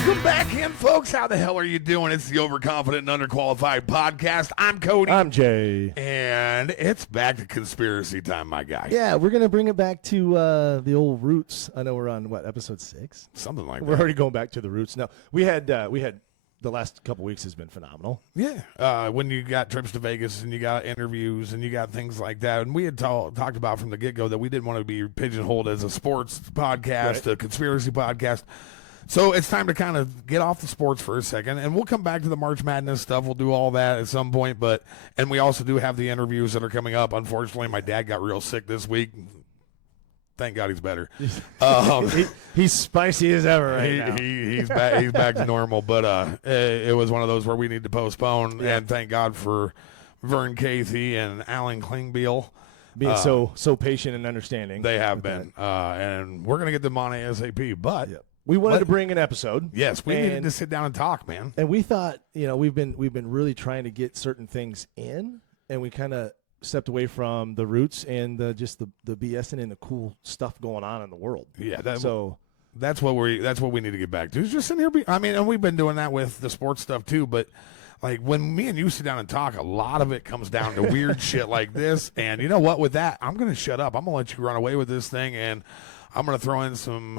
Welcome back in, folks. How the hell are you doing? It's the Overconfident and Underqualified podcast. I'm Cody. I'm Jay. And it's back to conspiracy time, my guy. Yeah, we're going to bring it back to the old roots. I know we're on, episode 6? Something like that. We're already going back to the roots. No, we had the last couple weeks has been phenomenal. Yeah. When you got trips to Vegas and you got interviews and you got things like that. And we had talked about from the get-go that we didn't want to be pigeonholed as a sports podcast, a conspiracy podcast. So it's time to kind of get off the sports for a second, and we'll come back to the March Madness stuff. We'll do all that at some point, and we also do have the interviews that are coming up. Unfortunately, my dad got real sick this week. Thank God he's better. He's spicy as ever right now. He's back to normal, but it was one of those where we need to postpone, and thank God for Vern Cathy and Alan Klingbeil. Being so patient and understanding. They have been, and we're going to get them on ASAP, but... Yep. We wanted to bring an episode. Yes, we needed to sit down and talk, man. And we thought, we've been really trying to get certain things in, and we kind of stepped away from the roots and just the BSing and the cool stuff going on in the world. Yeah, that's what we need to get back to. It's just sitting here. And we've been doing that with the sports stuff too. But like when me and you sit down and talk, a lot of it comes down to weird shit like this. And you know what? With that, I'm going to shut up. I'm going to let you run away with this thing, and I'm going to throw in some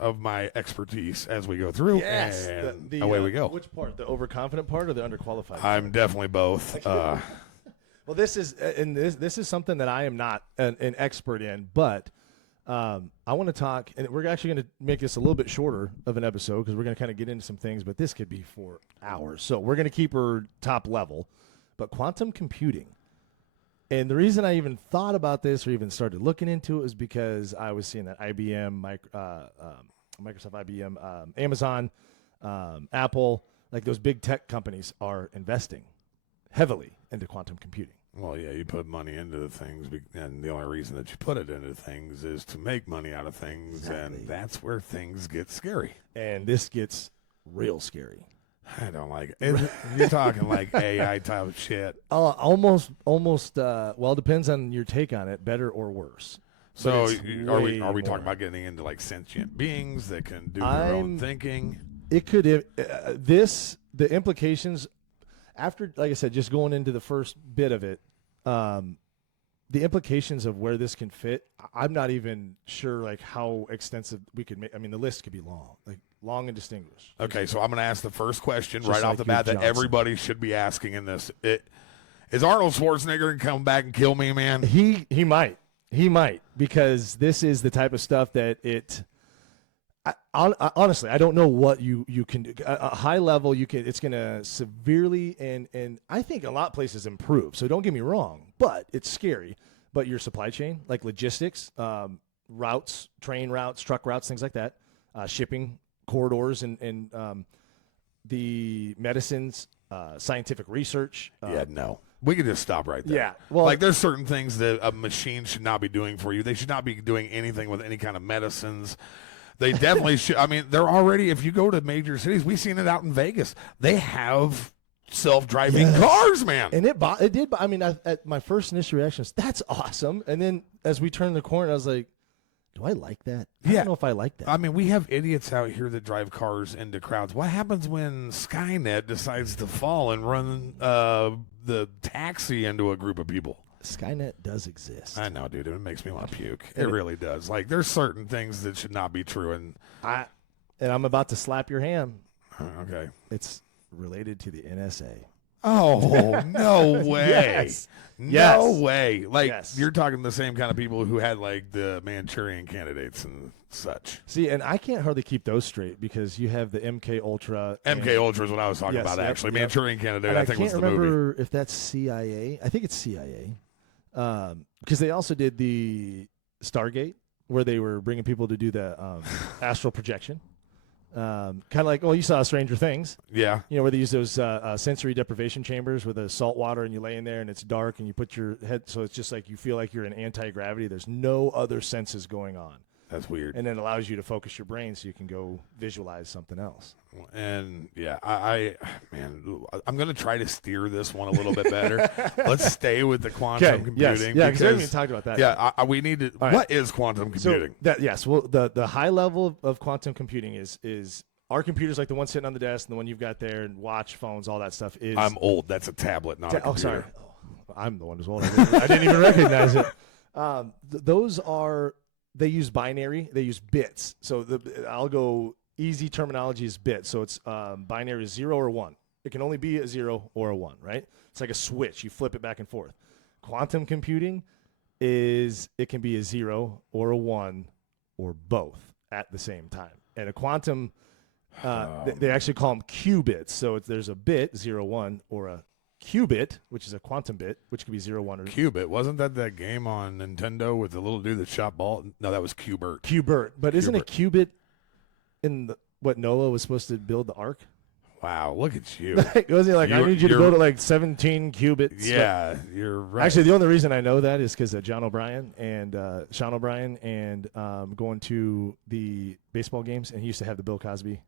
of my expertise as we go through. Yes. And away we go. Which part? The overconfident part or the underqualified? I'm definitely both. Well, this is something that I am not an expert in, but I want to talk, and we're actually going to make this a little bit shorter of an episode because we're going to kind of get into some things, but this could be for hours. So we're going to keep her top level. But quantum computing. And the reason I even thought about this or even started looking into it is because I was seeing that IBM, Microsoft, IBM, Amazon, Apple, like those big tech companies are investing heavily into quantum computing. Well, yeah, you put money into the things, and the only reason that you put it into things is to make money out of things, exactly. And that's where things get scary. And this gets real scary. I don't like it. You're talking like AI type shit. Almost. Well, it depends on your take on it, better or worse. So, are we talking about getting into like sentient beings that can do their own thinking? It could. The implications after, like I said, just going into the first bit of it, the implications of where this can fit. I'm not even sure like how extensive we could make. I mean, the list could be long, like. Long and distinguished. Okay, so I'm going to ask the first question right off the bat that everybody should be asking in this. Is Arnold Schwarzenegger going to come back and kill me, man? He might. He might, because this is the type of stuff that honestly, I don't know what you can do. A high level, it's going to severely, and I think a lot of places improve. So don't get me wrong, but it's scary. But your supply chain, like logistics, routes, train routes, truck routes, things like that, shipping corridors and the medicines, scientific research. We could just stop right there. Yeah. Well, like there's certain things that a machine should not be doing for you. They should not be doing anything with any kind of medicines. They definitely should. I mean, they're already, if you go to major cities, we've seen it out in Vegas. They have self-driving cars, man. And it did. I mean, at my first initial reaction was, that's awesome. And then as we turned the corner, I was like, do I like that? I don't know if I like that. I mean, we have idiots out here that drive cars into crowds. What happens when Skynet decides to fall and run the taxi into a group of people? Skynet does exist. I know, dude. It makes me want to puke. It really does. Like, there's certain things that should not be true. And I'm about to slap your hand. Okay. It's related to the NSA. Oh, no way. Yes. No way. Like, you're talking the same kind of people who had, like, the Manchurian candidates and such. See, and I can't hardly keep those straight because you have the MK Ultra. MK Ultra is what I was talking about, actually. Manchurian candidate, I think, was the movie. I can't remember if that's CIA. I think it's CIA. Because they also did the Stargate, where they were bringing people to do the astral projection. Kind of like, you saw Stranger Things. Yeah. Where they use those sensory deprivation chambers with the salt water and you lay in there and it's dark and you put your head, so it's just like you feel like you're in anti-gravity. There's no other senses going on. That's weird. And it allows you to focus your brain so you can go visualize something else. And yeah, I'm going to try to steer this one a little bit better. Let's stay with the quantum computing. Yes. Yeah, because we haven't even talked about that. Yeah, we need to. Right. What is quantum computing? So the high level of quantum computing is Our computers, like the one sitting on the desk and the one you've got there, and watch, phones, all that stuff is. I'm old. That's a tablet, not a computer. Oh, sorry. Oh, I'm the one who's old. I didn't even recognize it. Those are, they use binary. They use bits. So I'll go easy terminology is bits. So it's binary is 0 or 1. It can only be a 0 or a 1, right? It's like a switch. You flip it back and forth. Quantum computing it can be a 0 or a 1 or both at the same time. And a quantum, they actually call them qubits. So there's a bit, 0, 1, or a qubit, which is a quantum bit, which could be 0, 1, or... Qubit. Wasn't that game on Nintendo with the little dude that shot ball? No, that was Qbert. Qbert. But isn't a qubit in what Noah was supposed to build the Ark? Wow, look at you. Wasn't he like, I need you to go to like 17 qubits? Yeah, you're right. Actually, the only reason I know that is because of Sean O'Brien and going to the baseball games, and he used to have the Bill Cosby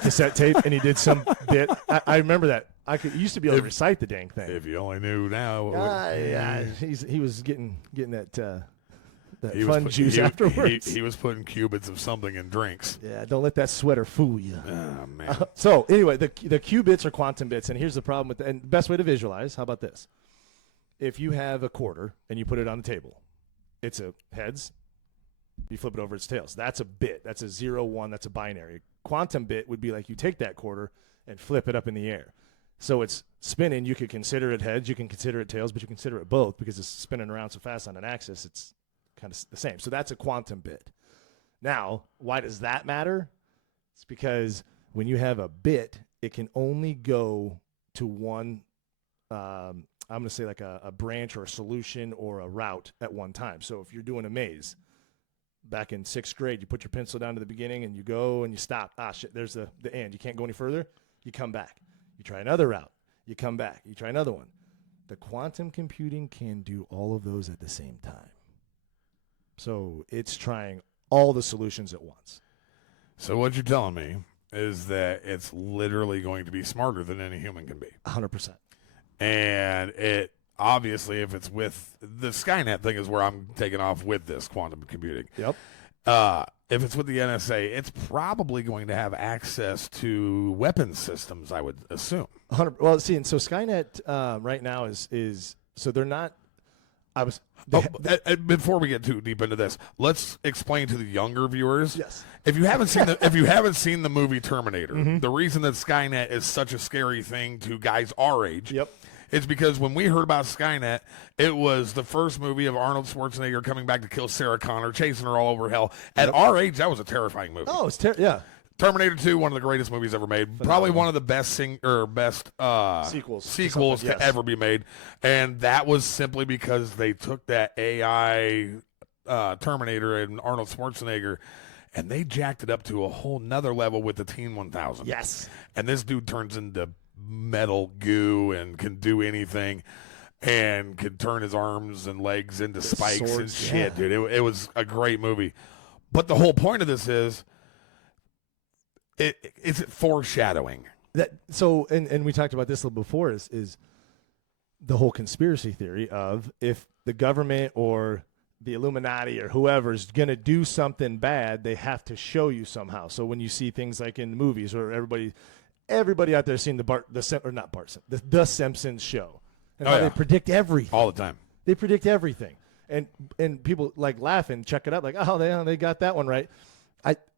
cassette tape, and he did some bit. I remember that. He used to be able to recite the dang thing. If you only knew now. Yeah, he was getting that he fun juice afterwards. He was putting qubits of something in drinks. Yeah, don't let that sweater fool you. Oh, man. So anyway, the qubits are quantum bits, and here's the problem with and the best way to visualize. How about this? If you have a quarter and you put it on the table, it's a heads. You flip it over, it's tails. That's a bit. That's a 0, 1. That's a binary. Quantum bit would be like you take that quarter and flip it up in the air. So it's spinning. You could consider it heads. You can consider it tails, but you consider it both because it's spinning around so fast on an axis. It's kind of the same. So that's a quantum bit. Now, why does that matter? It's because when you have a bit, it can only go to one, I'm going to say like a branch or a solution or a route at one time. So if you're doing a maze, back in 6th grade, you put your pencil down to the beginning and you go and you stop. Ah, shit, there's the end. You can't go any further. You come back. You try another route. You come back. You try another one. The quantum computing can do all of those at the same time. So it's trying all the solutions at once. So what you're telling me is that it's literally going to be smarter than any human can be. 100%. And it obviously, if it's with the Skynet thing is where I'm taking off with this quantum computing. Yep. If it's with the NSA, it's probably going to have access to weapons systems, I would assume. 100. Well, see, and so Skynet right now is so they're not. Before we get too deep into this, let's explain to the younger viewers. Yes. If you haven't seen the movie Terminator, the reason that Skynet is such a scary thing to guys our age, is because when we heard about Skynet, it was the first movie of Arnold Schwarzenegger coming back to kill Sarah Connor, chasing her all over hell. At our age, that was a terrifying movie. Oh, it's yeah. Terminator 2, one of the greatest movies ever made. Phenomenal. Probably one of the best sequels to ever be made. And that was simply because they took that AI Terminator and Arnold Schwarzenegger and they jacked it up to a whole nother level with the Teen 1000. Yes. And this dude turns into metal goo and can do anything and can turn his arms and legs into spikes swords, and shit, dude. It was a great movie. But the whole point of this is it's foreshadowing. And we talked about this a little before is the whole conspiracy theory of if the government or the Illuminati or whoever is going to do something bad, they have to show you somehow. So when you see things like in movies or everybody out there seen the Simpsons show and how they predict everything all the time. They predict everything. And people like laugh and check it up like, oh, they got that one right.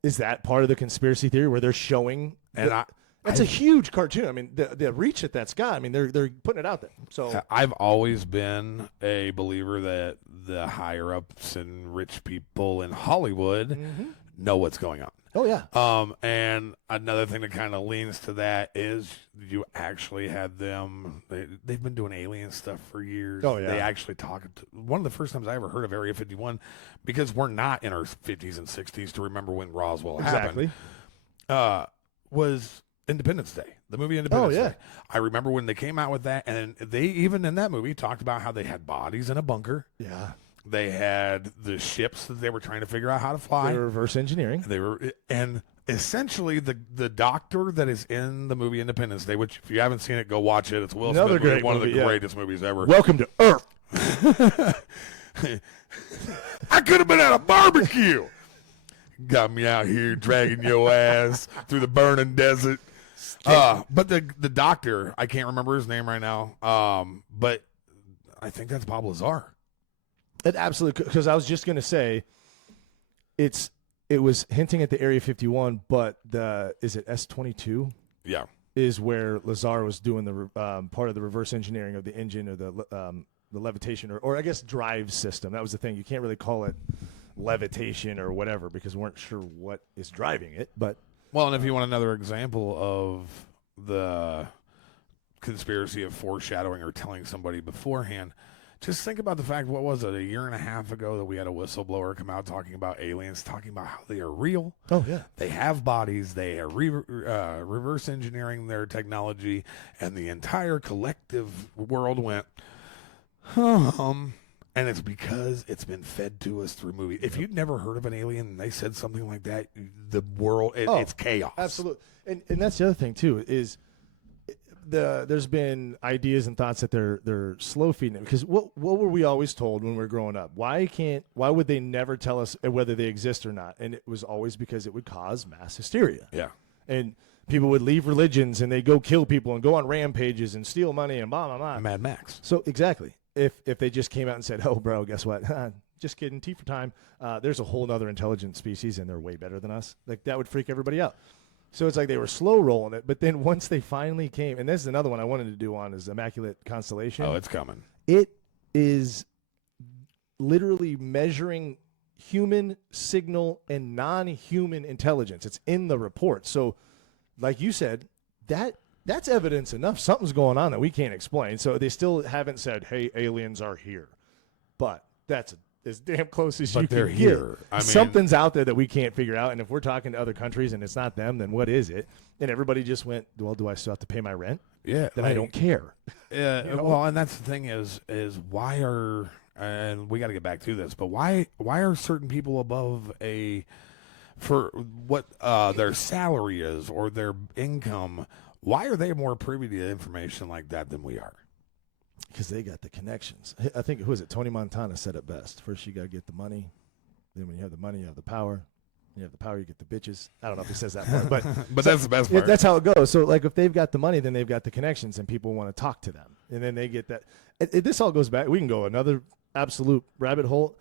Is that part of the conspiracy theory where they're showing? That's a huge cartoon. I mean, the reach that that's got. I mean, they're putting it out there. So I've always been a believer that the higher ups and rich people in Hollywood know what's going on. Oh yeah. And another thing that kind of leans to that is you actually had them. They've been doing alien stuff for years. Oh yeah. They actually talk. One of the first times I ever heard of Area 51, because we're not in our 50s and 60s to remember when Roswell happened. Was Independence Day, the movie Independence Day. I remember when they came out with that, and they even in that movie talked about how they had bodies in a bunker. Yeah. They had the ships that they were trying to figure out how to fly. They were reverse engineering. And essentially the doctor that is in the movie Independence Day, which if you haven't seen it, go watch it. It's Will Smith, one of the greatest movies ever. Welcome to Earth. I could have been at a barbecue. got me out here dragging your ass through the burning desert. But the doctor, I can't remember his name right now. But I think that's Bob Lazar. It absolutely, because I was just going to say, it was hinting at the Area 51, but is it S-22? Yeah. Is where Lazar was doing the part of the reverse engineering of the engine or the levitation or I guess drive system. That was the thing. You can't really call it levitation or whatever because we weren't sure what is driving it. But well, and if you want another example of the conspiracy of foreshadowing or telling somebody beforehand, just think about the fact, what was it, a year and a half ago that we had a whistleblower come out talking about aliens, talking about how they are real. Oh, yeah. They have bodies. They are reverse engineering their technology, and the entire collective world went, and it's because it's been fed to us through movies. If you'd never heard of an alien and they said something like that, the world, it's chaos. Absolutely. And that's the other thing, too, is there's been ideas and thoughts that they're slow feeding it, because what were we always told when we were growing up? Why would they never tell us whether they exist or not? And it was always because it would cause mass hysteria. Yeah. And people would leave religions and they go kill people and go on rampages and steal money and blah blah blah. Mad Max. So exactly, if they just came out and said, "Oh, bro, guess what? Just kidding, tea for time. There's a whole other intelligent species and they're way better than us." Like, that would freak everybody out. So it's like they were slow rolling it, but then once they finally came, and this is another one I wanted to do on, is Immaculate Constellation. Oh, it's coming. It is literally measuring human signal and non-human intelligence. It's in the report. So like you said, that's evidence enough. Something's going on that we can't explain. So they still haven't said, "Hey, aliens are here." But that's as damn close as you can get. Here. I mean, something's out there that we can't figure out, and if we're talking to other countries and it's not them, then what is it? And everybody just went, "Well, do I still have to pay my rent?" Yeah, then I don't care. Yeah, you know? Well, and that's the thing is why are, and we got to get back to this, but why are certain people above for what their salary is or their income? Why are they more privy to information like that than we are? Because they got the connections. I think, who is it? Tony Montana said it best. First, you got to get the money. Then when you have the money, you have the power. When you have the power, you get the bitches. I don't know if he says that part, but but that's the best part. That's how it goes. So, like, if they've got the money, then they've got the connections, and people want to talk to them, and then they get that. This all goes back. We can go another absolute rabbit hole.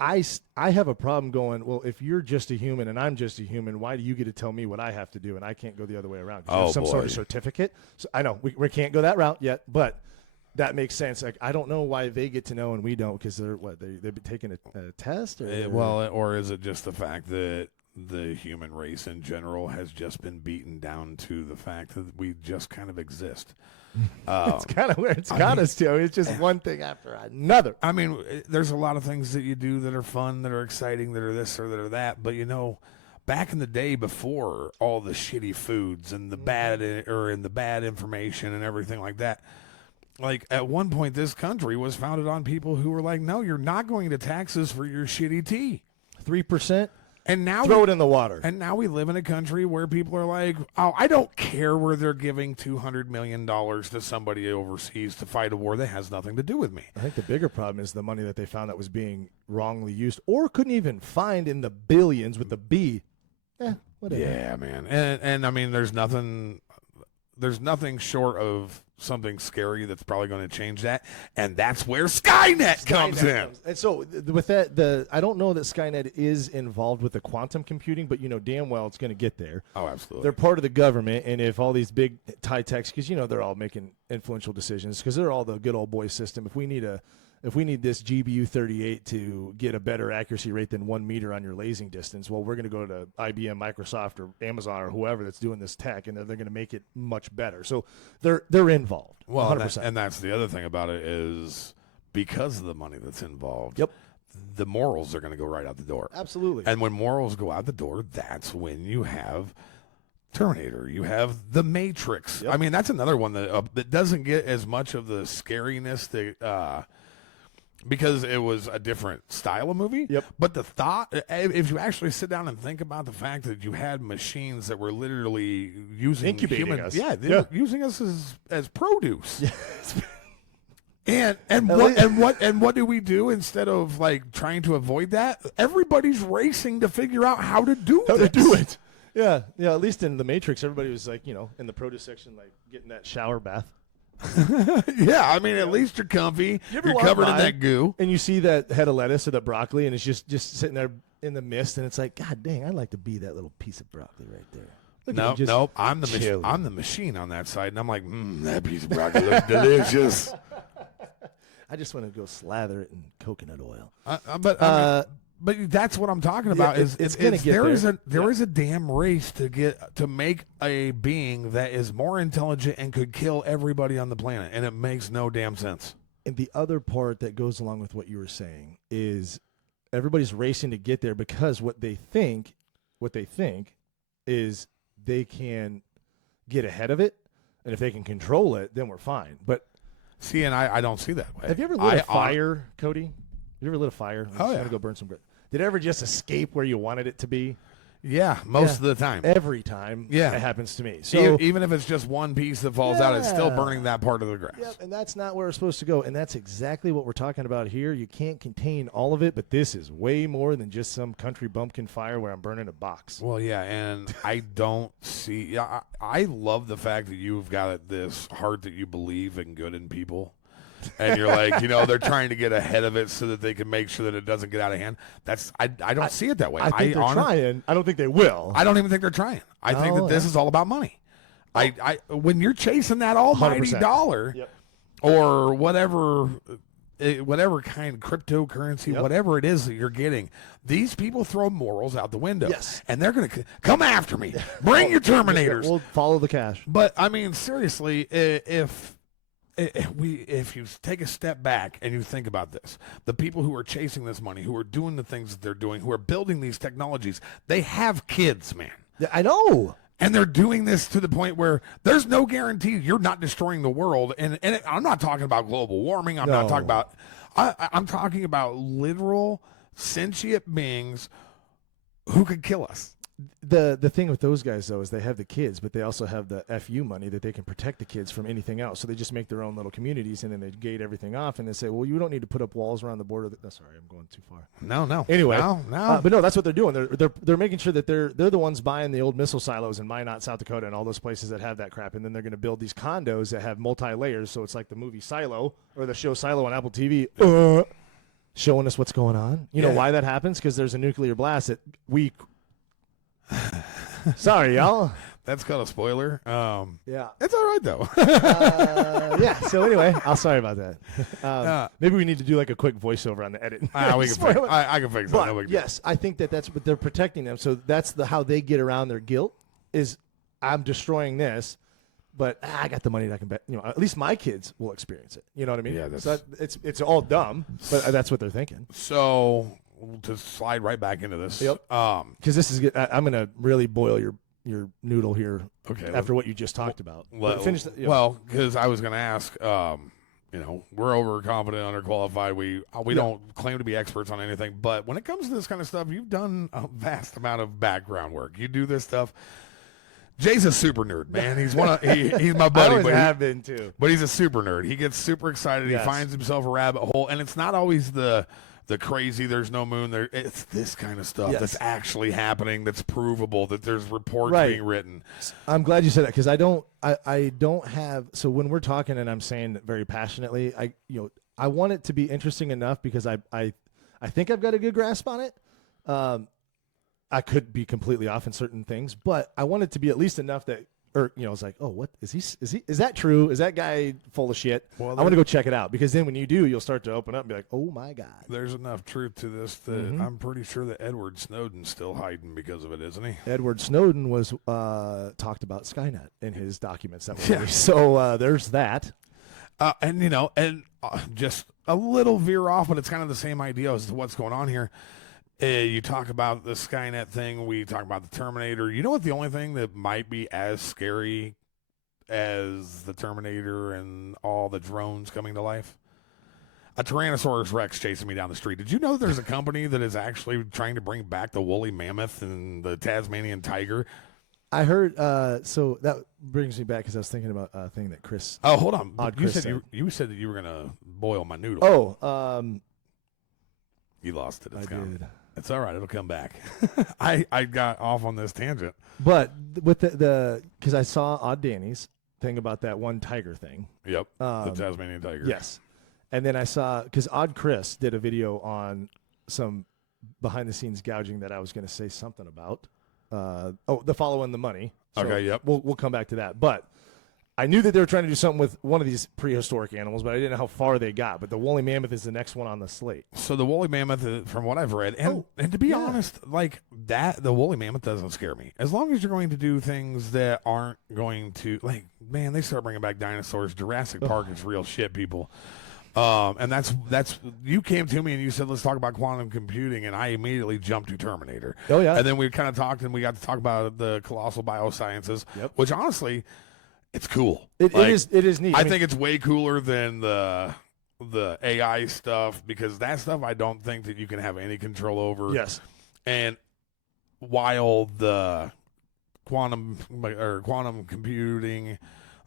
I have a problem going, well, if you're just a human and I'm just a human, why do you get to tell me what I have to do and I can't go the other way around? 'Cause you have some sort of certificate. So I know we can't go that route yet, but that makes sense. Like, I don't know why they get to know and we don't, because they've been taking a test? Or is it just the fact that the human race in general has just been beaten down to the fact that we just kind of exist? It's kind of where it's got us to. It's just one thing after another. I mean, there's a lot of things that you do that are fun, that are exciting, that are this or that are that. But, back in the day before all the shitty foods and the bad information and everything like that, like, at one point, this country was founded on people who were like, no, you're not going to tax us for your shitty tea. 3%? And now throw it in the water. And now we live in a country where people are like, "Oh, I don't care where they're giving $200 million to somebody overseas to fight a war that has nothing to do with me." I think the bigger problem is the money that they found that was being wrongly used or couldn't even find in the billions with the B. Whatever. Yeah, man. And I mean, there's nothing short of something scary that's probably going to change that, and that's where Skynet comes in. And so with that, I don't know that Skynet is involved with the quantum computing, but damn well it's going to get there. Oh, absolutely. They're part of the government, and if all these big high techs, because they're all making influential decisions, because they're all the good old boy system. If we need this GBU 38 to get a better accuracy rate than 1 meter on your lasing distance, well, we're going to go to IBM, Microsoft, or Amazon, or whoever that's doing this tech, and they're going to make it much better. So they're involved. Well, 100%. And that's the other thing about it is because of the money that's involved. Yep. The morals are going to go right out the door. Absolutely. And when morals go out the door, that's when you have Terminator. You have The Matrix. Yep. I mean, that's another one that doesn't get as much of the scariness that. Because it was a different style of movie. Yep. But the thought, if you actually sit down and think about the fact that you had machines that were literally using incubating us. They were using us as produce. what do we do instead of like trying to avoid that? Everybody's racing to figure out how to do it. Yeah. At least in the Matrix, everybody was like, in the produce section, like getting that shower bath. Yeah, I mean, at least you're comfy. You're covered in that goo, and you see that head of lettuce or that broccoli, and it's just sitting there in the mist, and it's like, God dang, I'd like to be that little piece of broccoli right there. Nope. I'm the machine on that side, and I'm like, that piece of broccoli looks delicious. I just want to go slather it in coconut oil. But that's what I'm talking about. There is a damn race to make a being that is more intelligent and could kill everybody on the planet, and it makes no damn sense. And the other part that goes along with what you were saying is everybody's racing to get there because what they think is they can get ahead of it, and if they can control it, then we're fine. But see, and I don't see that way. Have you ever lit a fire, Cody? You ever lit a fire? Oh, yeah. I'm gonna go burn some bread. Did it ever just escape where you wanted it to be? Yeah, most of the time. Every time it happens to me. So even if it's just one piece that falls out, it's still burning that part of the grass. Yep, and that's not where it's supposed to go. And that's exactly what we're talking about here. You can't contain all of it, but this is way more than just some country bumpkin fire where I'm burning a box. Well, yeah, and I don't see I love the fact that you've got this heart that you believe in good in people. And you're like, they're trying to get ahead of it so that they can make sure that it doesn't get out of hand. I don't see it that way. I think they're trying. I don't think they will. I don't even think they're trying. I think that this is all about money. When you're chasing that almighty 100%. dollar or whatever kind of cryptocurrency, whatever it is that you're getting, these people throw morals out the window. Yes. And they're going to come after me. Bring your Terminators. We'll follow the cash. But, I mean, seriously, if you take a step back and you think about this, the people who are chasing this money, who are doing the things that they're doing, who are building these technologies, they have kids, man. I know. And they're doing this to the point where there's no guarantee you're not destroying the world. And I'm not talking about global warming. I'm not talking about I'm talking about literal sentient beings who could kill us. The thing with those guys, though, is they have the kids, but they also have the FU money that they can protect the kids from anything else. So they just make their own little communities, and then they gate everything off, and they say, well, you don't need to put up walls around the border. Sorry, I'm going too far. No. Anyway. No. But no, that's what they're doing. They're making sure that they're the ones buying the old missile silos in Minot, South Dakota, and all those places that have that crap. And then they're going to build these condos that have multi-layers. So it's like the movie Silo or the show Silo on Apple TV. Showing us what's going on. You know why that happens? Because there's a nuclear blast that we... Sorry, y'all. That's called a spoiler. Yeah. It's all right, though. So anyway, I'm sorry about that. Maybe we need to do like a quick voiceover on the edit. I can fix that. No, yes, I think that's what they're protecting them. So that's how they get around their guilt is I'm destroying this, but I got the money that I can bet. At least my kids will experience it. You know what I mean? Yeah. So it's all dumb, but that's what they're thinking. So to slide right back into this. Yep. Because this is I'm going to really boil your noodle here. Okay. After what you just talked about. Finish. Well, because I was going to ask. We're overconfident, underqualified. We don't claim to be experts on anything, but when it comes to this kind of stuff, you've done a vast amount of background work. You do this stuff. Jay's a super nerd, man. He's he's my buddy. I always have been too. But he's a super nerd. He gets super excited. Yes. He finds himself a rabbit hole, and it's not always the crazy, there's no moon there. It's this kind of stuff that's actually happening, that's provable, that there's reports being written. I'm glad you said that because I don't have. So when we're talking and I'm saying very passionately, I want it to be interesting enough because I think I've got a good grasp on it. I could be completely off in certain things, but I want it to be at least enough that. Or it's like, oh, what is he? Is that true? Is that guy full of shit? Well, I want to go check it out because then when you do, you'll start to open up and be like, oh my god. There's enough truth to this that I'm pretty sure that Edward Snowden's still hiding because of it, isn't he? Edward Snowden was talked about Skynet in his documents that were released. So there's that. Just a little veer off, but it's kind of the same idea as to what's going on here. You talk about the Skynet thing. We talk about the Terminator. You know what? The only thing that might be as scary as the Terminator and all the drones coming to life? A Tyrannosaurus Rex chasing me down the street. Did you know there's a company that is actually trying to bring back the woolly mammoth and the Tasmanian tiger? I heard. So that brings me back because I was thinking about a thing that Chris. Oh, hold on. You Chris said you said that you were gonna boil my noodle. Oh, you lost it. It's I gone. did. It's all right. It'll come back. I got off on this tangent. But with the because I saw Odd Danny's thing about that one tiger thing. Yep. The Tasmanian tiger. Yes. And then I saw because Odd Chris did a video on some behind the scenes gouging that I was going to say something about. The follow and the money. So okay. Yep. We'll come back to that, but. I knew that they were trying to do something with one of these prehistoric animals, but I didn't know how far they got. But the woolly mammoth is the next one on the slate. So the woolly mammoth, from what I've read, and to be honest, like that, the woolly mammoth doesn't scare me. As long as you're going to do things that aren't going to, like, man, they start bringing back dinosaurs. Jurassic Park is real shit, people. And that's you came to me and you said, let's talk about quantum computing, and I immediately jumped to Terminator. Oh, yeah. And then we kind of talked, and we got to talk about the colossal biosciences, which honestly, it's cool. It is neat. I think it's way cooler than the AI stuff, because that stuff I don't think that you can have any control over. Yes. And while the quantum computing,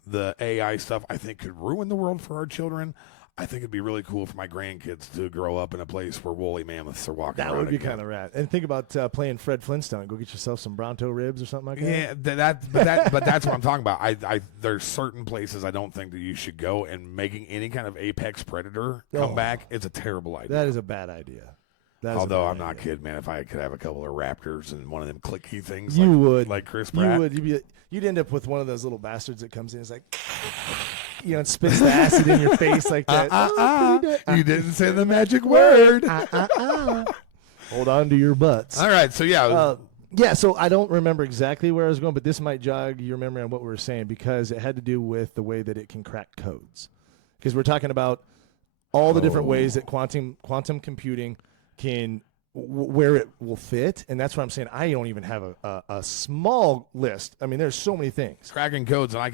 the AI stuff, I think could ruin the world for our children, I think it'd be really cool for my grandkids to grow up in a place where woolly mammoths are walking around. That would be kind of rad. And think about playing Fred Flintstone. Go get yourself some Bronto ribs or something like that. Yeah, but that's what I'm talking about. There's certain places I don't think that you should go, and making any kind of apex predator come back is a terrible idea. That is a bad idea. Although I'm not kidding, man. If I could have a couple of raptors and one of them clicky things, you would, like Chris Pratt. You would. You'd end up with one of those little bastards that comes in. It's like, and spits the acid in your face like that. You didn't say the magic word. Hold on to your butts. All right, so yeah. So I don't remember exactly where I was going, but this might jog your memory on what we were saying, because it had to do with the way that it can crack codes. Because we're talking about all the different ways that quantum computing can, where it will fit, and that's what I'm saying. I don't even have a small list. I mean, there's so many things. Cracking codes, and I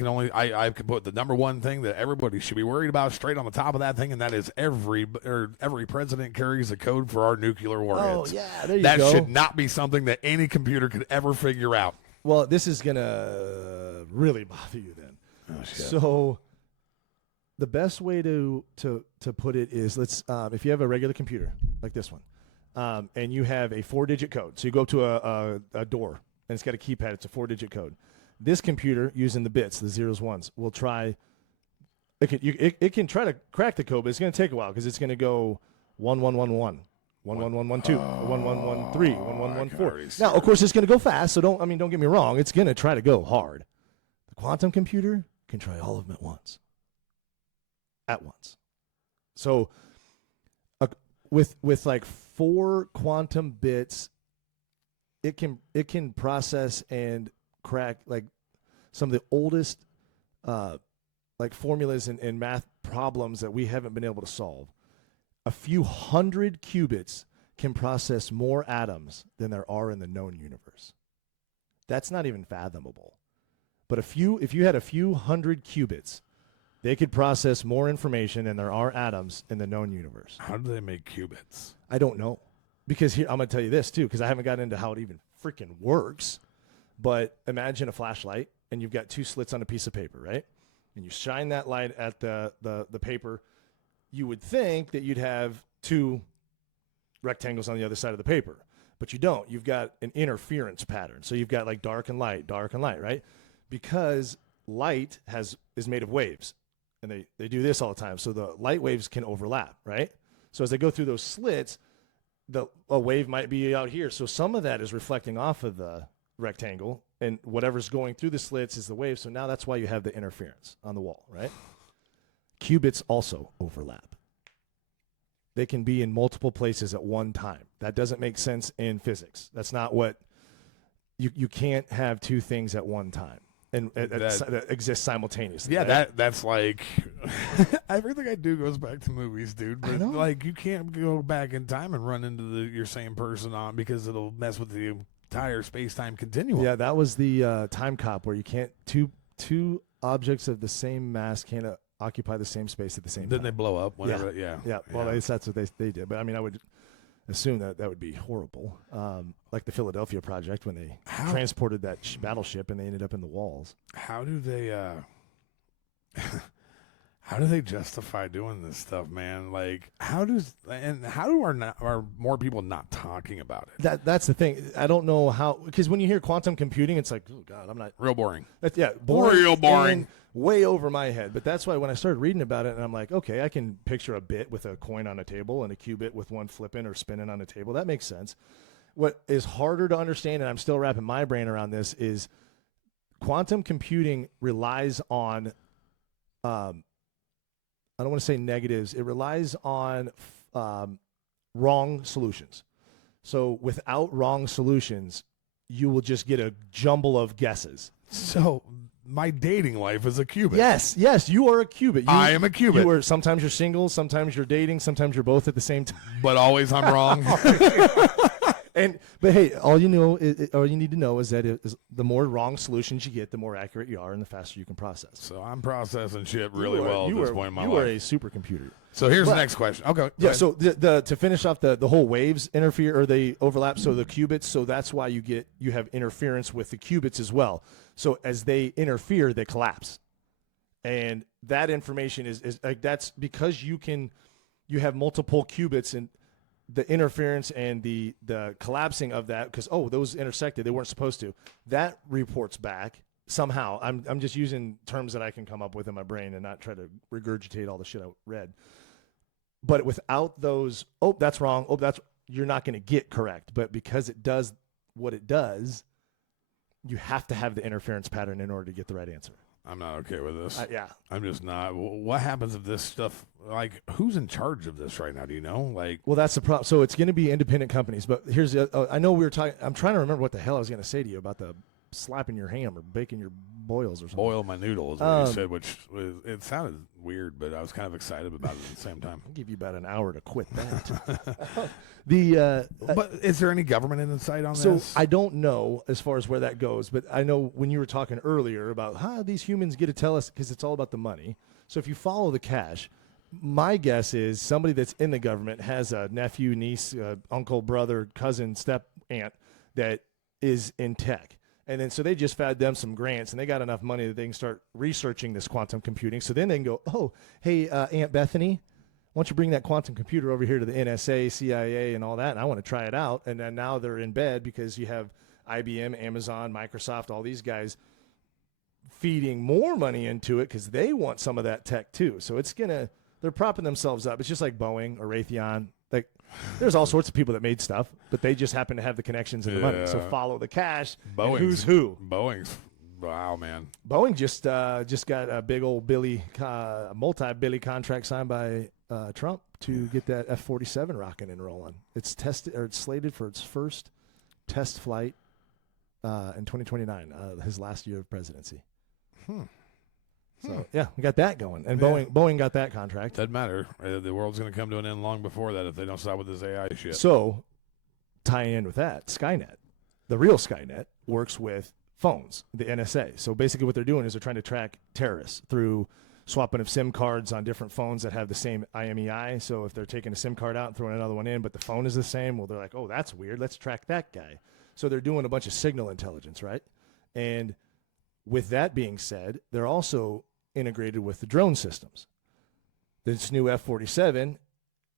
can put the number one thing that everybody should be worried about straight on the top of that thing, and that is every president carries a code for our nuclear warheads. Oh yeah, there you go. That should not be something that any computer could ever figure out. Well, this is gonna really bother you then. Oh, shit. So the best way to put it is, let's if you have a regular computer like this one. And you have a 4-digit code. So you go up to a door, and it's got a keypad. It's a 4-digit code. This computer, using the bits, the zeros, ones, will try. It can try to crack the code, but it's going to take a while, because it's going to go 1111, 1112, 1113, 1114. Now, of course, it's going to go fast. So don't get me wrong. It's going to try to go hard. The quantum computer can try all of them at once. So with like 4 quantum bits, it can process and crack like some of the oldest like formulas and math problems that we haven't been able to solve. A few hundred qubits can process more atoms than there are in the known universe. That's not even fathomable. But if you had a few hundred qubits, they could process more information than there are atoms in the known universe. How do they make qubits? I don't know. Because here, I'm going to tell you this, too, because I haven't gotten into how it even freaking works. But imagine a flashlight, and you've got 2 slits on a piece of paper, right? And you shine that light at the paper. You would think that you'd have 2 rectangles on the other side of the paper. But you don't. You've got an interference pattern. So you've got like dark and light, right? Because light is made of waves. And they do this all the time. So the light waves can overlap, right? So as they go through those slits, a wave might be out here. So some of that is reflecting off of the rectangle, and whatever's going through the slits is the wave. So now that's why you have the interference on the wall, right? Qubits also overlap. They can be in multiple places at one time. That doesn't make sense in physics. That's not what you can't have 2 things at one time. And that exists simultaneously. Yeah, right? that's like everything I do goes back to movies, dude. But like, you can't go back in time and run into your same person on, because it'll mess with the entire space-time continuum. Yeah, that was the time cop, where you can't two objects of the same mass can't occupy the same space at the same time. Then they blow up whenever. Yeah. Well, that's what they did. But I mean, assume that would be horrible. Like the Philadelphia Project when they transported that battleship and they ended up in the walls. How do they how do they justify doing this stuff, man? Like, how do are more people not talking about it? That's the thing. I don't know how, because when you hear quantum computing, it's like, oh God, I'm not real boring. Real boring. Way over my head. But that's why when I started reading about it, and I'm like, okay, I can picture a bit with a coin on a table and a qubit with one flipping or spinning on a table. That makes sense. What is harder to understand, and I'm still wrapping my brain around this, is quantum computing relies on I don't want to say negatives. It relies on wrong solutions. So without wrong solutions, you will just get a jumble of guesses. So my dating life is a qubit. Yes, you are a qubit. I am a qubit. Sometimes you're single, sometimes you're dating, sometimes you're both at the same time. But always I'm wrong. But hey, all you need to know is that the more wrong solutions you get, the more accurate you are, and the faster you can process. So I'm processing shit really well at this point in my life. You are a supercomputer. So here's the next question. Okay. Yeah. So to finish off the whole waves interfere, or they overlap. So the qubits. So that's why you have interference with the qubits as well. So as they interfere, they collapse, and that information is like, that's because you have multiple qubits, and the interference and the collapsing of that, because those intersected, they weren't supposed to. That reports back somehow. I'm just using terms that I can come up with in my brain and not try to regurgitate all the shit I read. But without those, that's wrong. You're not going to get correct. But because it does what it does, you have to have the interference pattern in order to get the right answer. I'm not okay with this. Yeah. I'm just not. What happens if this stuff, like, who's in charge of this right now? Do you know? Like, well, that's the problem. So it's going to be independent companies. But here's I know we were talking. I'm trying to remember what the hell I was going to say to you about the slapping your ham or baking your boils or something. Boil my noodle is what you said, which it sounded weird, but I was kind of excited about it at the same time. I'll give you about an hour to quit that. But is there any government insight on this? So I don't know as far as where that goes, but I know when you were talking earlier about how these humans get to tell us, because it's all about the money. So if you follow the cash, my guess is somebody that's in the government has a nephew, niece, uncle, brother, cousin, step aunt that is in tech. And then so they just fed them some grants, and they got enough money that they can start researching this quantum computing. So then they can go, hey, Aunt Bethany, why don't you bring that quantum computer over here to the NSA, CIA, and all that, and I want to try it out. And then now they're in bed because you have IBM, Amazon, Microsoft, all these guys feeding more money into it because they want some of that tech too. So they're propping themselves up. It's just like Boeing or Raytheon. Like, there's all sorts of people that made stuff, but they just happen to have the connections and the money. So follow the cash. Who's who? Boeing's, wow, man. Boeing just got a big old multi-billy contract signed by Trump to get that F-47 rocking and rolling. It's slated for its first test flight in 2029, his last year of presidency. So, yeah, we got that going. And Boeing got that contract. Doesn't matter. The world's going to come to an end long before that if they don't stop with this AI shit. So, tie in with that, Skynet, the real Skynet, works with phones, the NSA. So, basically what they're doing is they're trying to track terrorists through swapping of SIM cards on different phones that have the same IMEI. So, if they're taking a SIM card out and throwing another one in, but the phone is the same, well, they're like, oh, that's weird. Let's track that guy. So, they're doing a bunch of signal intelligence, right? And with that being said, they're also integrated with the drone systems. This new F-47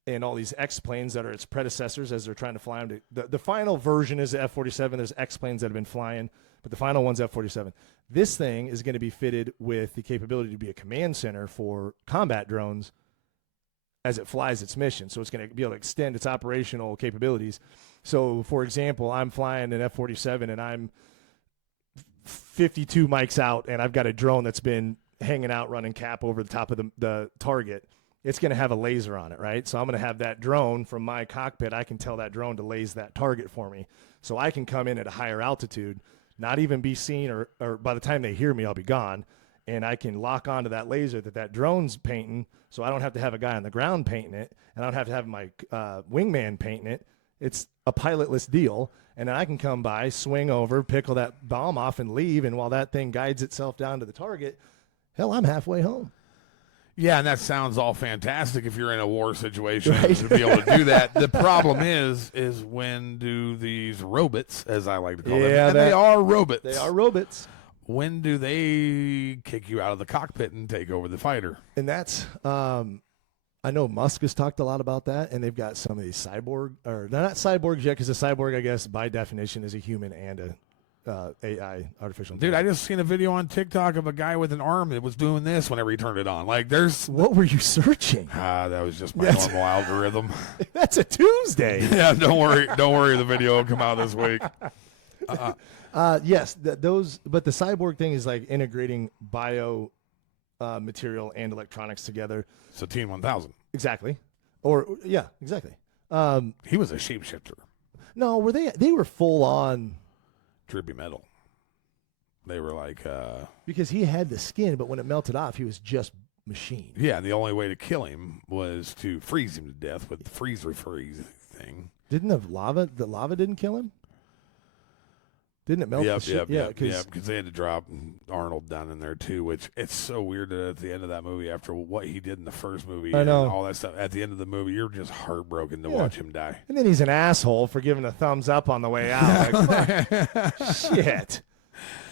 and all these X-planes that are its predecessors as they're trying to fly them. The final version is the F-47. There's X-planes that have been flying, but the final one's F-47. This thing is going to be fitted with the capability to be a command center for combat drones as it flies its mission. So it's going to be able to extend its operational capabilities. So, for example, I'm flying an F-47 and I'm 52 mics out, and I've got a drone that's been hanging out running cap over the top of the target. It's going to have a laser on it, right? So I'm going to have that drone from my cockpit. I can tell that drone to laze that target for me. So I can come in at a higher altitude, not even be seen, or by the time they hear me, I'll be gone. And I can lock onto that laser that drone's painting, so I don't have to have a guy on the ground painting it, and I don't have to have my wingman painting it. It's a pilotless deal. And then I can come by, swing over, pickle that bomb off, and leave. And while that thing guides itself down to the target, hell, I'm halfway home. Yeah, and that sounds all fantastic if you're in a war situation Right. to be able to do that. The problem is when do these robots, as I like to call them, and they are robots. They are robots. When do they kick you out of the cockpit and take over the fighter? And that's, I know Musk has talked a lot about that, and they've got some of these cyborg, or they're not cyborgs yet, because a cyborg, I guess, by definition, is a human and a AI, artificial Dude, intelligence. I just seen a video on TikTok of a guy with an arm that was doing this whenever he turned it on. Like, there's... What were you searching? that was just my normal algorithm. That's a Tuesday. Yeah, don't worry. Don't worry. The video will come out this week. Yes, those. But the cyborg thing is like integrating bio material and electronics together. Satine 1000. Exactly. Or yeah, exactly. He was a shapeshifter. No, were they? They were full on Drippy metal. They were like... because he had the skin, but when it melted off, he was just machine. Yeah, and the only way to kill him was to freeze him to death with the freeze thing. Didn't the lava didn't kill him? Didn't it melt? Yep, yeah, because they had to drop Arnold down in there too, which it's so weird that at the end of that movie, after what he did in the first movie I know. and all that stuff, at the end of the movie, you're just heartbroken to watch him die. And then he's an asshole for giving a thumbs up on the way out. Like, shit,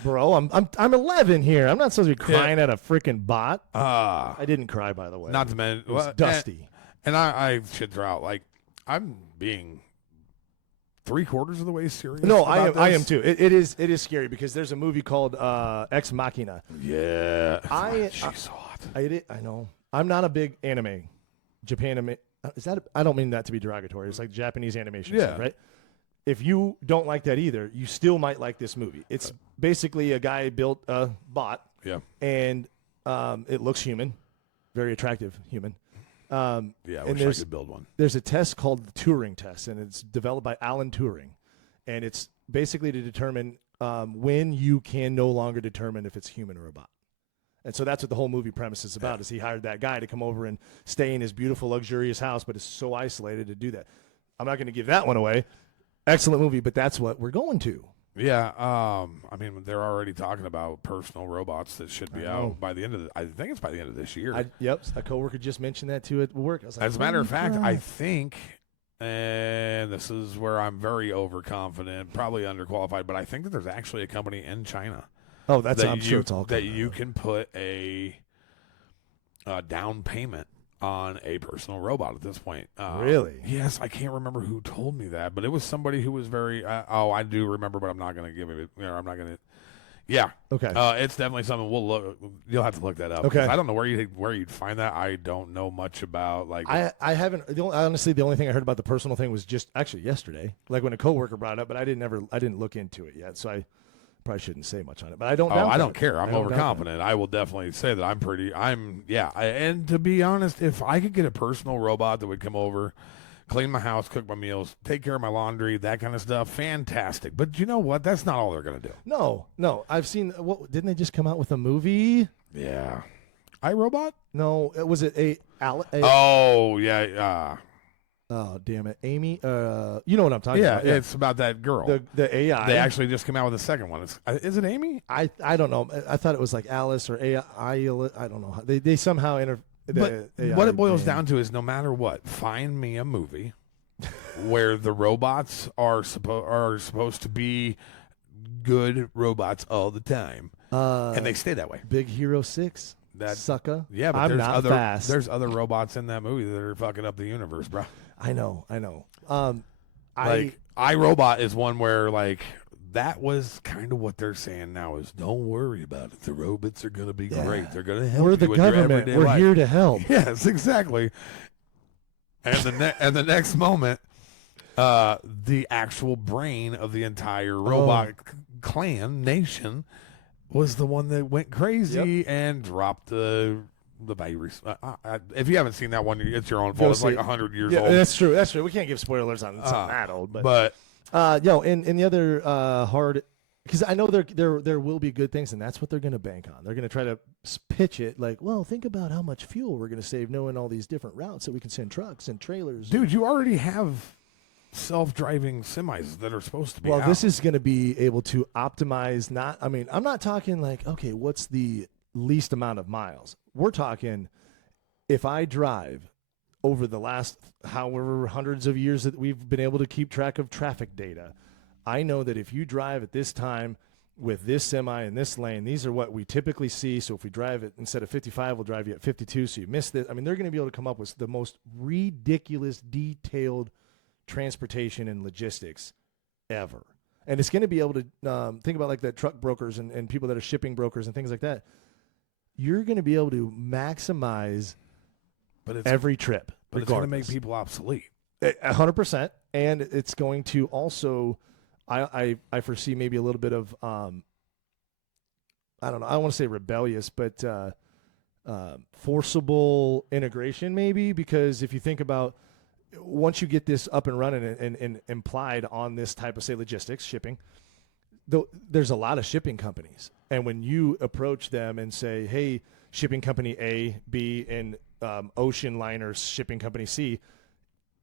bro, I'm 11 here. I'm not supposed to be crying at a freaking bot. I didn't cry, by the way. Not to mention, it was dusty. And I should throw out, like, I'm being 3/4 of the way serious. No, about I am this. too. It is scary because there's a movie called Ex Machina. Yeah, she's so hot. I know. I'm not a big Japan anime. Is that? I don't mean that to be derogatory. It's like Japanese animation stuff, right? If you don't like that either, you still might like this movie. It's basically a guy built a bot. Yeah. And it looks human, very attractive human. I wish I could build one. There's a test called the Turing test, and it's developed by Alan Turing, and it's basically to determine when you can no longer determine if it's human or a bot. And so that's what the whole movie premise is about, is he hired that guy to come over and stay in his beautiful, luxurious house, but is so isolated to do that. I'm not going to give that one away. Excellent movie, but that's what we're going to. Yeah, I mean, they're already talking about personal robots that should be out by the end of I think it's by the end of this year. Yep, a coworker just mentioned that too at work. I was like, As a matter of fact, I think, and this is where I'm very overconfident, probably underqualified, but I think that there's actually a company in China. Oh, I'm sure it's all that you can put a down payment on a personal robot at this point. Really? Yes, I can't remember who told me that, but it was somebody who was very. I do remember, but I'm not going to give it. I'm not going to. Yeah. Okay. It's definitely something we'll look. You'll have to look that up. Okay. I don't know where you'd find that. I don't know much about like. I haven't. Honestly, the only thing I heard about the personal thing was just actually yesterday, like when a coworker brought it up, but I didn't look into it yet, so I probably shouldn't say much on it. But I don't. I don't care. I'm overconfident. I will definitely say that and to be honest, if I could get a personal robot that would come over, clean my house, cook my meals, take care of my laundry, that kind of stuff, fantastic. But you know what? That's not all they're going to do. No. I've seen. Didn't they just come out with a movie? Yeah. iRobot? No. Was it Oh yeah. Oh damn it, Amy. You know what I'm talking about? Yeah, it's about that girl. The AI. They actually just came out with a second one. Is it Amy? I don't know. I thought it was like Alice or AI. I don't know. They somehow But what it boils down to is no matter what, find me a movie where the robots are supposed to be good robots all the time, and they stay that way. Big Hero 6. That sucker. Yeah, but I'm not fast. There's other robots in that movie that are fucking up the universe, bro. I know. iRobot is one where like that was kind of what they're saying now is don't worry about it. The robots are gonna be great. They're gonna help We're you the in government. your everyday We're life. here to help. Yes, exactly. And the next moment, the actual brain of the entire robot clan nation was the one that went crazy and dropped the virus. If you haven't seen that one, it's your own fault. It's like 100 years old. That's true. That's true. We can't give spoilers on something that old, but and the other hard, because I know there will be good things, and that's what they're going to bank on. They're going to try to pitch it like, well, think about how much fuel we're going to save knowing all these different routes that we can send trucks and trailers. Dude, you already have self-driving semis that are supposed to be out. This is going to be able to optimize. I'm not talking like, okay, what's the least amount of miles? We're talking if I drive over the last however hundreds of years that we've been able to keep track of traffic data, I know that if you drive at this time with this semi in this lane, these are what we typically see. So if we drive it instead of 55, we'll drive you at 52. So you miss this. I mean, they're going to be able to come up with the most ridiculous, detailed transportation and logistics ever. And it's going to be able to think about like that truck brokers and people that are shipping brokers and things like that. You're going to be able to maximize every trip. But it's going to make people obsolete. 100%. And it's going to also, I foresee maybe a little bit of, I don't know, I don't want to say rebellious, but forcible integration maybe, because if you think about once you get this up and running and implied on this type of, say, logistics, shipping, there's a lot of shipping companies. And when you approach them and say, hey, shipping company A, B, and ocean liners, shipping company C,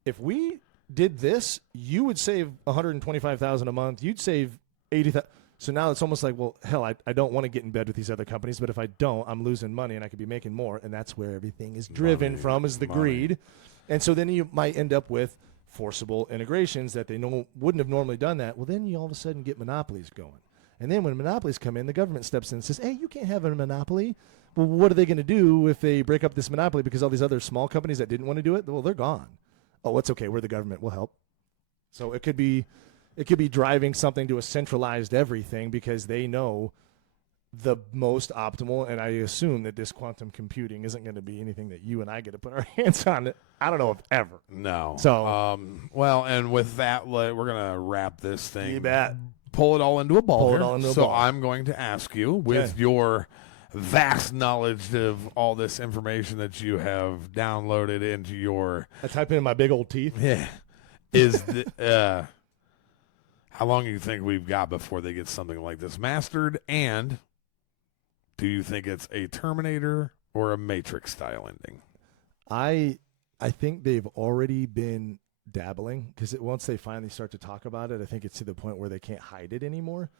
if we did this, you would save $125,000 a month. You'd save $80,000. So now it's almost like, well, hell, I don't want to get in bed with these other companies, but if I don't, I'm losing money and I could be making more. And that's where everything is driven from, is the greed. And so then you might end up with forcible integrations that they wouldn't have normally done that. Well, then you all of a sudden get monopolies going. And then when monopolies come in, the government steps in and says, hey, you can't have a monopoly. Well, what are they going to do if they break up this monopoly because all these other small companies that didn't want to do it? Well, they're gone. Oh, it's okay. We're the government. We'll help. So it could be driving something to a centralized everything because they know the most optimal. And I assume that this quantum computing isn't going to be anything that you and I get to put our hands on. I don't know if ever. No. So, well, and with that, we're going to wrap this thing. You bet. Pull it all into a ball. So I'm going to ask you, with your vast knowledge of all this information that you have downloaded into your... I type in my big old teeth. Yeah. How long do you think we've got before they get something like this mastered? And do you think it's a Terminator or a Matrix style ending? I think they've already been dabbling, because once they finally start to talk about it, I think it's to the point where they can't hide it anymore.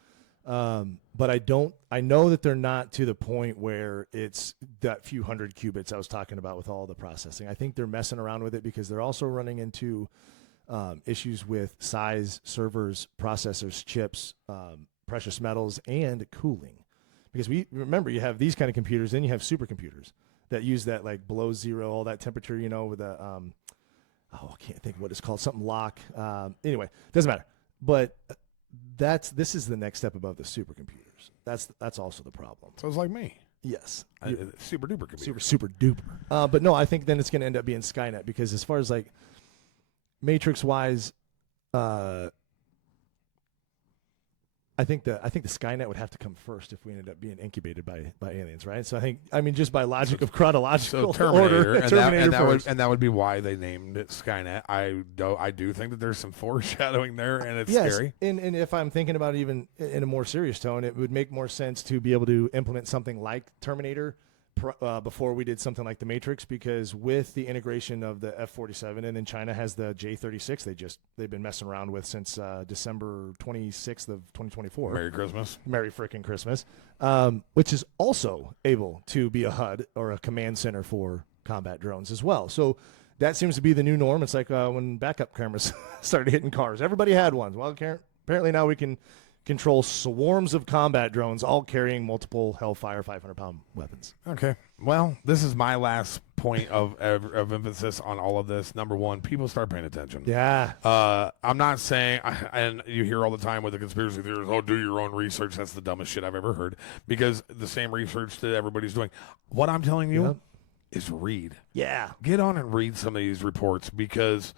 But I know that they're not to the point where it's that few hundred qubits I was talking about with all the processing. I think they're messing around with it because they're also running into issues with size, servers, processors, chips, precious metals, and cooling. Because remember, you have these kind of computers, then you have supercomputers that use that like below zero, all that temperature, with a, I can't think of what it's called, something lock. Anyway, doesn't matter. But this is the next step above the supercomputers. That's also the problem. So it's like me. Yes. Super duper computer. Super duper. But no, I think then it's going to end up being Skynet, because as far as like Matrix wise, I think the Skynet would have to come first if we ended up being incubated by aliens, right? So just by logic of chronological Terminator, order, Terminator and that would be why they named it Skynet. I do think that there's some foreshadowing there, and it's scary. And if I'm thinking about it even in a more serious tone, it would make more sense to be able to implement something like Terminator before we did something like the Matrix, because with the integration of the F-47, and then China has the J-36 they've been messing around with since December 26th of 2024. Merry Christmas. Merry frickin' Christmas. Which is also able to be a HUD or a command center for combat drones as well. So that seems to be the new norm. It's like when backup cameras started hitting cars. Everybody had ones. Well, apparently now we can control swarms of combat drones, all carrying multiple Hellfire 500-pound weapons. Okay. Well, this is my last point of emphasis on all of this. Number one, people start paying attention. Yeah. I'm not saying, and you hear all the time with the conspiracy theories, do your own research. That's the dumbest shit I've ever heard, because the same research that everybody's doing. What I'm telling you is read. Yeah. Get on and read some of these reports, because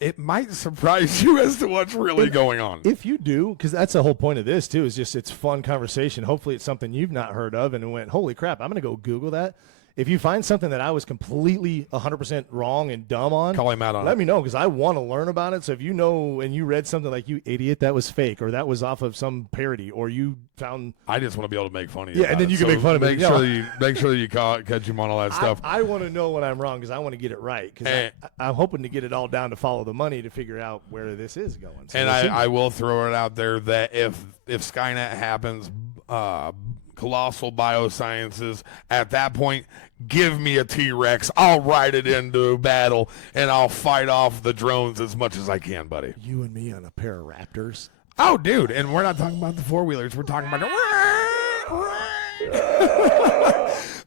it might surprise you as to what's really going on. If you do, because that's the whole point of this, too, is just it's fun conversation. Hopefully it's something you've not heard of and went, holy crap, I'm going to go Google that. If you find something that I was completely 100% wrong and dumb on, call him out on it. Let me know, because I want to learn about it. So if you know and you read something like, you idiot, that was fake, or that was off of some parody, or you found... I just want to be able to make fun of you. Yeah, and then you can make fun of me. Make sure you catch him on all that stuff. I want to know when I'm wrong, because I want to get it right. Because I'm hoping to get it all down to follow the money to figure out where this is going. So and I will throw it out there that if Skynet happens, Colossal Biosciences. At that point, give me a T-Rex. I'll ride it into battle, and I'll fight off the drones as much as I can, buddy. You and me on a pair of Raptors. Oh, dude, and we're not talking about the four-wheelers. We're talking about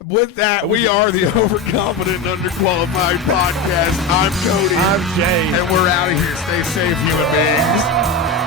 With that, we are the Overconfident and Underqualified Podcast. I'm Cody. I'm Jay. And we're out of here. Stay safe, human beings.